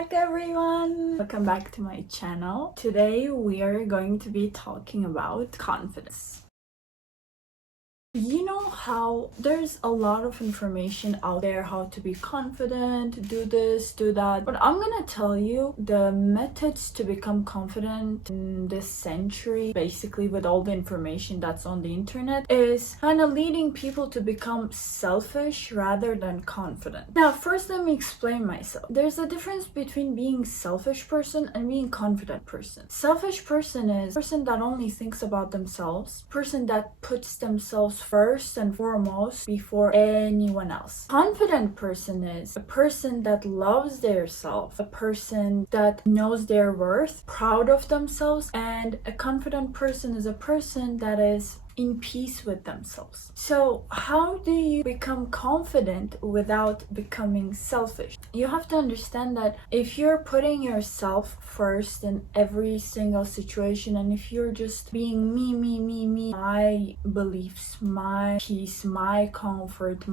back, everyone! Welcome back to my channel. Today we are going to be talking about confidence. You know how there's a lot of information out there how to be confident, do this, do that, but I'm gonna tell you the methods to become confident in this century, basically with all the information that's on the internet, is kind of leading people to become selfish rather than confident. Now, first let me explain myself. There's a difference between being selfish person and being confident person. Selfish person is a person that only thinks about themselves, person that puts themselves first and foremost before anyone else. Confident person is a person that loves their self, a person that knows their worth, proud of themselves, and a confident person is a person that is in peace with themselves. So how do you become confident without becoming selfish? You have to understand that if you're putting yourself first in every single situation, and if you're just being me, my beliefs, my peace, my comfort,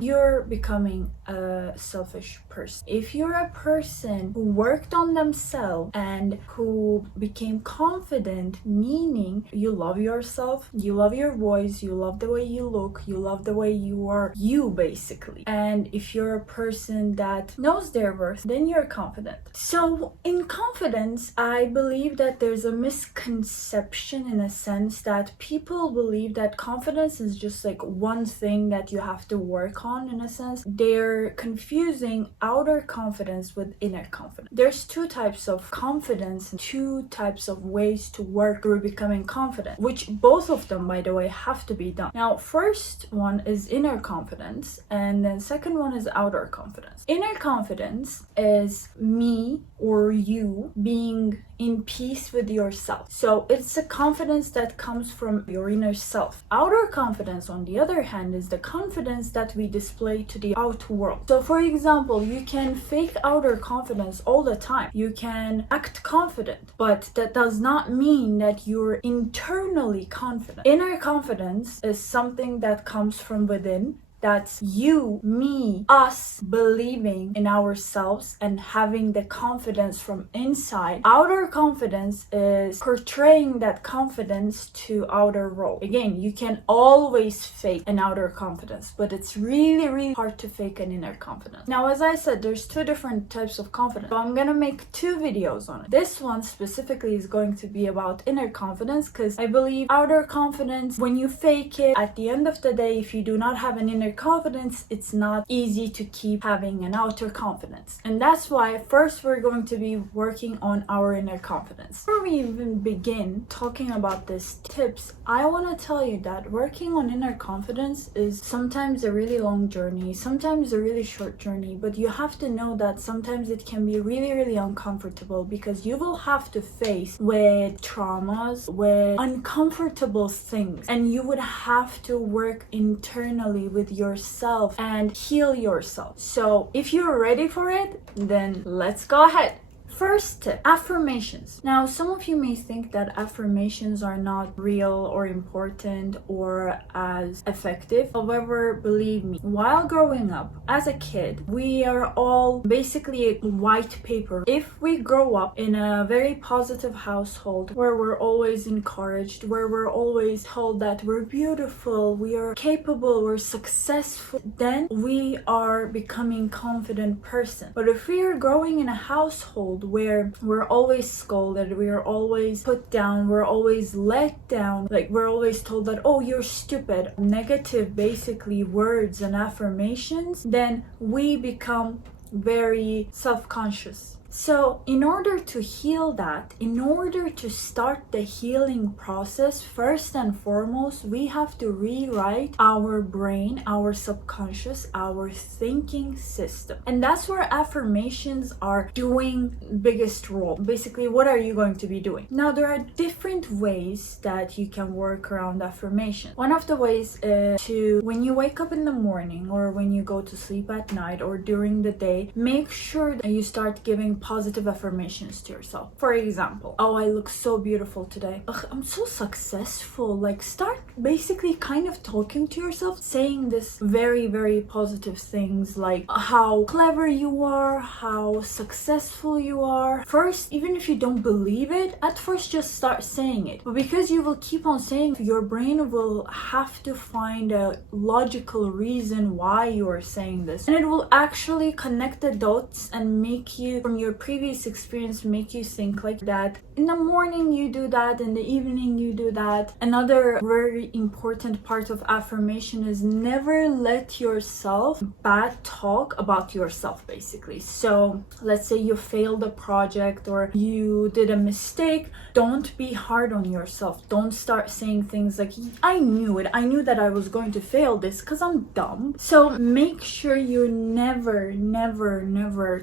you're becoming a selfish person. If you're a person who worked on themselves and who became confident, meaning you love yourself, you love your voice, you love the way you look, you love the way you are, you basically. And if you're a person that knows their worth, then you're confident. So in confidence, I believe that there's a misconception in a sense that people believe that confidence is just like one thing that you have to work on. In a sense, they're confusing outer confidence with inner confidence. There's two types of confidence and two types of ways to work through becoming confident, which both of them, by the way, have to be done. Now, first one is inner confidence, and then second one is outer confidence. Inner confidence is me or you being in peace with yourself. So it's a confidence that comes from your inner self. Outer confidence, on the other hand, is the confidence that we display to the outer world. So for example, you can fake outer confidence all the time. You can act confident, but that does not mean that you're internally confident. Inner confidence is something that comes from within. That's you, me, us believing in ourselves and having the confidence from inside. Outer confidence is portraying that confidence to outer world. Again, you can always fake an outer confidence, but it's really hard to fake an inner confidence. Now, as I said, there's two different types of confidence. So I'm gonna make two videos on it. This one specifically is going to be about inner confidence, because I believe outer confidence, when you fake it, at the end of the day, if you do not have an inner confidence, it's not easy to keep having an outer confidence. And that's why first we're going to be working on our inner confidence. Before we even begin talking about these tips, I want to tell you that working on inner confidence is sometimes a really long journey, sometimes a really short journey, but you have to know that sometimes it can be really uncomfortable, because you will have to face with traumas, with uncomfortable things, and you would have to work internally with yourself and heal yourself. So if you're ready for it, then let's go ahead. First tip, affirmations. Now, some of you may think that affirmations are not real or important or as effective. However, believe me, while growing up as a kid, we are all basically a white paper. If we grow up in a very positive household where we're always encouraged, where we're always told that we're beautiful, we are capable, we're successful, then we are becoming confident person. But if we are growing in a household where we're always scolded, we are always put down, we're always let down, like we're always told that, oh, you're stupid, negative basically words and affirmations, then we become very self-conscious. So in order to heal that, in order to start the healing process, first and foremost, we have to rewrite our brain, our subconscious, our thinking system. And that's where affirmations are doing biggest role. Basically, what are you going to be doing? Now, there are different ways that you can work around affirmation. One of the ways is to, when you wake up in the morning or when you go to sleep at night or during the day, make sure that you start giving positive affirmations to yourself. For example, oh, I look so beautiful today. Ugh, I'm so successful. Like, start basically kind of talking to yourself, saying this very, very positive things like how clever you are, how successful you are. First, even if you don't believe it, at first just start saying it. But because you will keep on saying, your brain will have to find a logical reason why you are saying this. And it will actually connect the dots and make you, from your previous experience, make you think like that. In the morning you do that, in the evening you do that. Another very important part of affirmation is never let yourself bad talk about yourself, basically. So let's say you failed a project or you did a mistake. Don't be hard on yourself. Don't start saying things like, I knew it. I knew that I was going to fail this because I'm dumb. So make sure you're never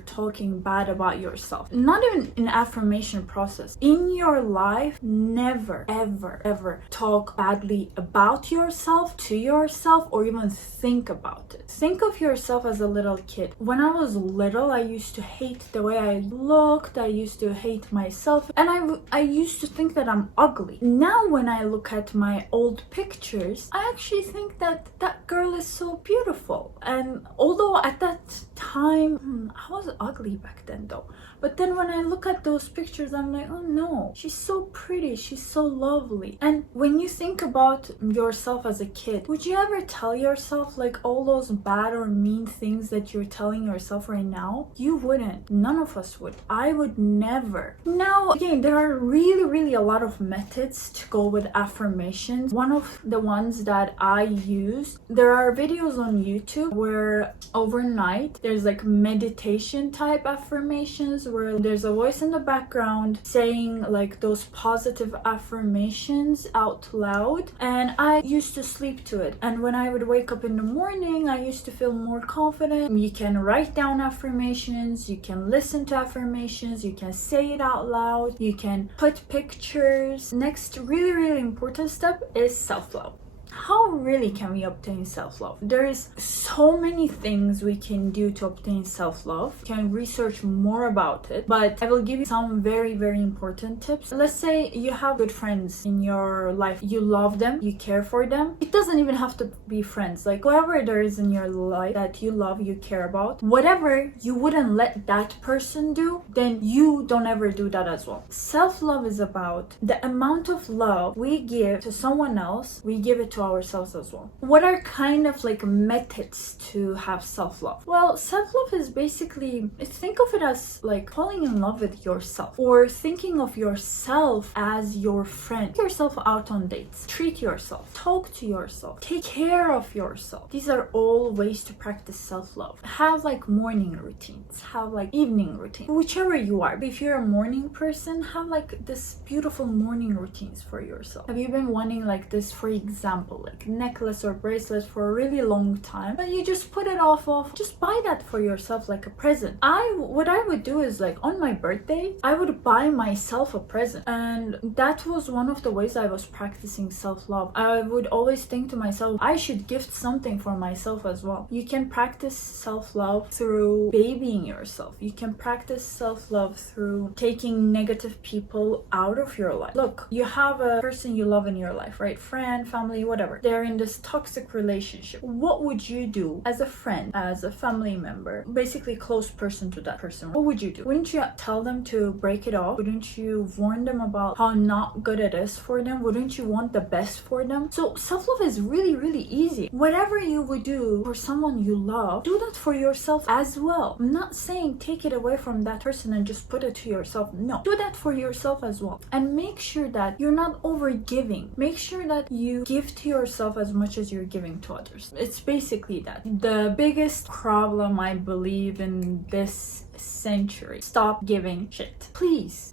talking bad about yourself. Not even in affirmation process. In your life, never, ever talk badly about yourself, to yourself, or even think about it. Think of yourself as a little kid. When I was little, I used to hate the way I looked. I used to hate myself. And I used to think that I'm ugly. Now when I look at my old pictures, I actually think that that girl is so beautiful. And although at that time, I was ugly back then though. But then when I look at those pictures, I'm like, oh no, she's so pretty, she's so lovely. And when you think about yourself as a kid, would you ever tell yourself like all those bad or mean things that you're telling yourself right now? You wouldn't. None of us would. I would never. Now, again, there are really a lot of methods to go with affirmations. One of the ones that I use, there are videos on YouTube where overnight there's like meditation type affirmations where there's a voice in the background saying like those positive affirmations out loud, and I used to sleep to it. And when I would wake up in the morning, I used to feel more confident. You can write down affirmations, you can listen to affirmations, you can say it out loud, you can put pictures. Next really important step is self-love. How really can we obtain self-love? There is so many things we can do to obtain self-love. You can research more about it, but I will give you some very important tips. Let's say you have good friends in your life. You love them, you care for them. It doesn't even have to be friends. Like whoever there is in your life that you love, you care about, whatever you wouldn't let that person do, then you don't ever do that as well. Self-love is about the amount of love we give to someone else, we give it to ourselves as well. What are kind of like methods to have self-love? Well, self-love is basically, think of it as like falling in love with yourself, or thinking of yourself as your friend. Take yourself out on dates, treat yourself, talk to yourself, take care of yourself. These are all ways to practice self-love. Have like morning routines, have like evening routines, whichever you are. If you're a morning person, have like this beautiful morning routines for yourself. Have you been wanting like this, for example, like necklace or bracelet for a really long time, but you just put it off, just buy that for yourself like a present. What I would do is like on my birthday, I would buy myself a present, and that was one of the ways I was practicing self-love. I would always think to myself, I should gift something for myself as well. You can practice self-love through babying yourself. You can practice self-love through taking negative people out of your life. Look, you have a person you love in your life, right? Friend, family, whatever. They're in this toxic relationship. What would you do as a friend, as a family member, basically close person to that person? What would you do? Wouldn't you tell them to break it off? Wouldn't you warn them about how not good it is for them? Wouldn't you want the best for them? So self-love is really easy. Whatever you would do for someone you love, do that for yourself as well. I'm not saying take it away from that person and just put it to yourself. No, do that for yourself as well. And make sure that you're not over giving. Make sure that you give to yourself as much as you're giving to others. It's basically that. The biggest problem I believe in this century, stop giving shit. Please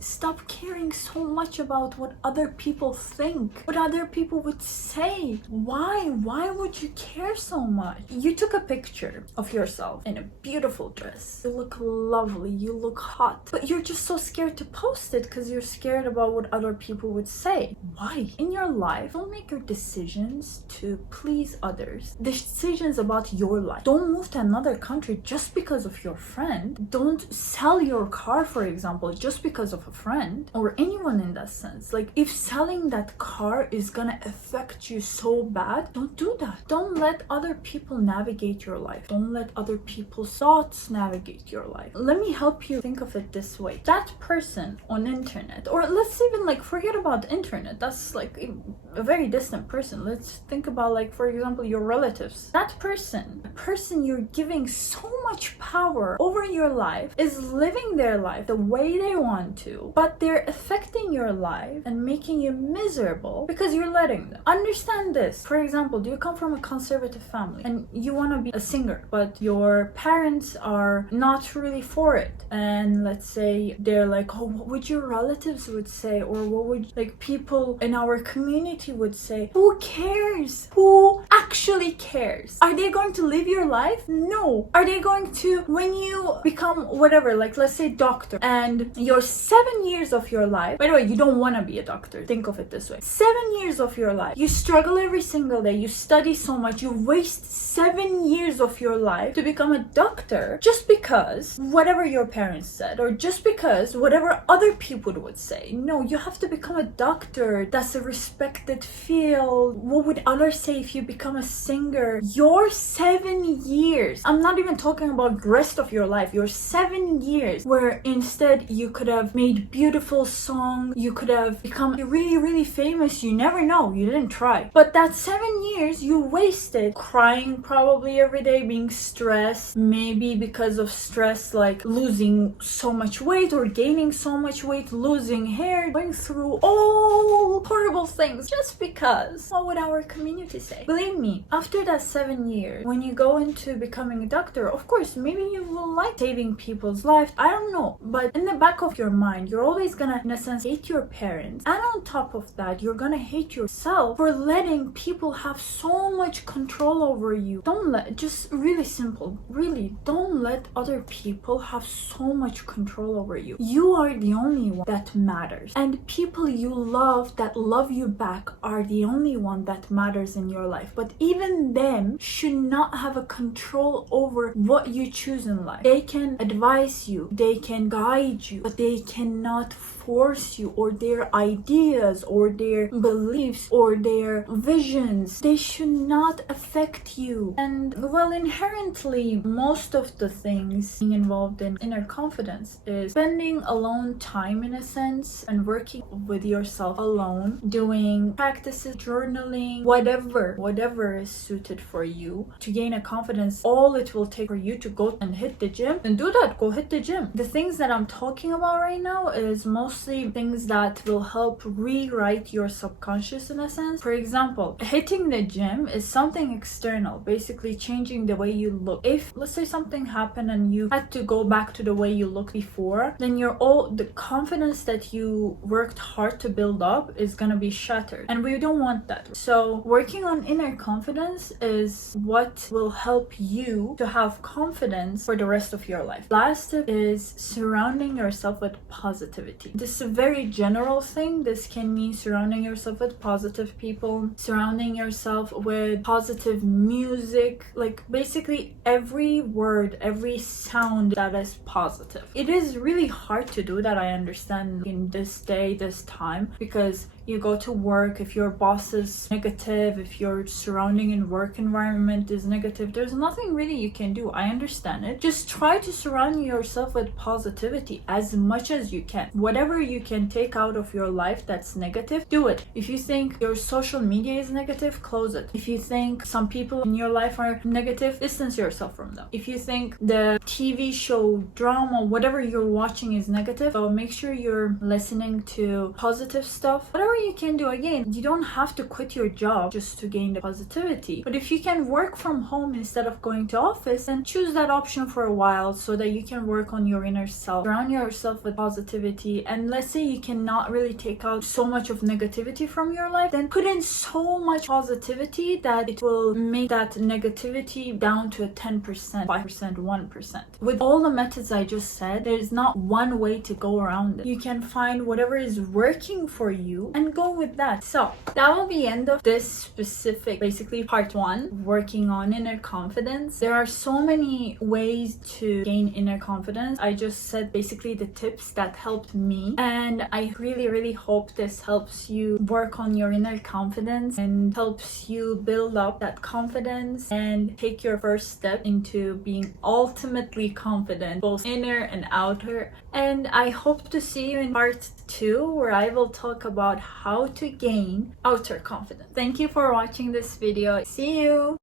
stop caring so much about what other people think, what other people would say. Why would you care so much? You took a picture of yourself in a beautiful dress, you look lovely, you look hot, but you're just so scared to post it because you're scared about what other people would say. Why? In your life, don't make your decisions to please others. Decisions about your life. Don't move to another country just because of your friend. Don't sell your car, for example, just because of a friend or anyone in that sense. Like, if selling that car is gonna affect you so bad, don't do that. Don't let other people navigate your life. Don't let other people's thoughts navigate your life. Let me help you think of it this way. That person on internet, or let's even like forget about internet, that's like a very distant person. Let's think about, like, for example, your relatives. That person, the person you're giving so much power over your life, is living their life the way they want to, but they're affecting your life and making you miserable because you're letting them. Understand this. For example, do you come from a conservative family and you want to be a singer, but your parents are not really for it, and let's say they're like, oh, what would your relatives would say, or what would like people in our community would say? Who cares? Who actually cares? Are they going to live your life? No. Are they going to, when you become whatever, like let's say doctor, and your 7 years of your life, by the way, you don't want to be a doctor, think of it this way, 7 years of your life, you struggle every single day, you study so much, you waste 7 years of your life to become a doctor just because whatever your parents said, or just because whatever other people would say. No, you have to become a doctor. That's a respected field. What would others say if you become a singer? Your 7 years, I'm not even talking about the rest of your life, your 7 years where instead you could have made beautiful songs, you could have become really, really famous. You never know, you didn't try. But that 7 years you wasted crying probably every day, being stressed, maybe because of stress like losing so much weight or gaining so much weight, losing hair, going through all horrible things just because. What would our community say? Believe me, after that 7 years, when you go into becoming a doctor, of course, maybe you will like saving people's lives, I don't know, but in the back of your mind, you're always gonna, in a sense, hate your parents, and on top of that, you're gonna hate yourself for letting people have so much control over you. Don't let, just really simple, really, don't let other people have so much control over you. You are the only one that matters, and people you love that love you back are the only one that matters in your life. But even them should not have a control over what you choose in life. They can advise you, they can guide you, but they cannot force you, or their ideas or their beliefs or their visions, they should not affect you. And well, inherently, most of the things being involved in inner confidence is spending alone time, in a sense, and working with yourself alone, doing practices, journaling, whatever is suited for you to gain a confidence. All it will take for you to go and hit the gym, and do that, go hit the gym. The things that I'm talking about right now is mostly things that will help rewrite your subconscious, in a sense. For example, hitting the gym is something external, basically changing the way you look. If, let's say, something happened and you had to go back to the way you looked before, then the confidence that you worked hard to build up is gonna be shattered, and we don't want that. So working on inner confidence is what will help you to have confidence for the rest of your life. Last tip is surrounding yourself with positivity. This is a very general thing. This can mean surrounding yourself with positive people, surrounding yourself with positive music, like basically every word, every sound that is positive. It is really hard to do that, I understand, in this day, this time, because you go to work, if your boss is negative, if your surrounding and work environment is negative, there's nothing really you can do. I understand it. Just try to surround yourself with positivity as much as you can. Whatever you can take out of your life that's negative, do it. If you think your social media is negative, close it. If you think some people in your life are negative, distance yourself from them. If you think the TV show, drama, whatever you're watching is negative, so make sure you're listening to positive stuff. Whatever you can do, again, you don't have to quit your job just to gain the positivity, but if you can work from home instead of going to office, then choose that option for a while so that you can work on your inner self. Surround yourself with positivity, and let's say you cannot really take out so much of negativity from your life, then put in so much positivity that it will make that negativity down to a 10%, 5%, 1%. With all the methods I just said, there's not one way to go around it. You can find whatever is working for you and and go with that. So that will be end of this specific, basically part 1, working on inner confidence. There are so many ways to gain inner confidence. I just said basically the tips that helped me, and I really hope this helps you work on your inner confidence and helps you build up that confidence and take your first step into being ultimately confident, both inner and outer. And I hope to see you in part 2, where I will talk about how to gain outer confidence. Thank you for watching this video. See you!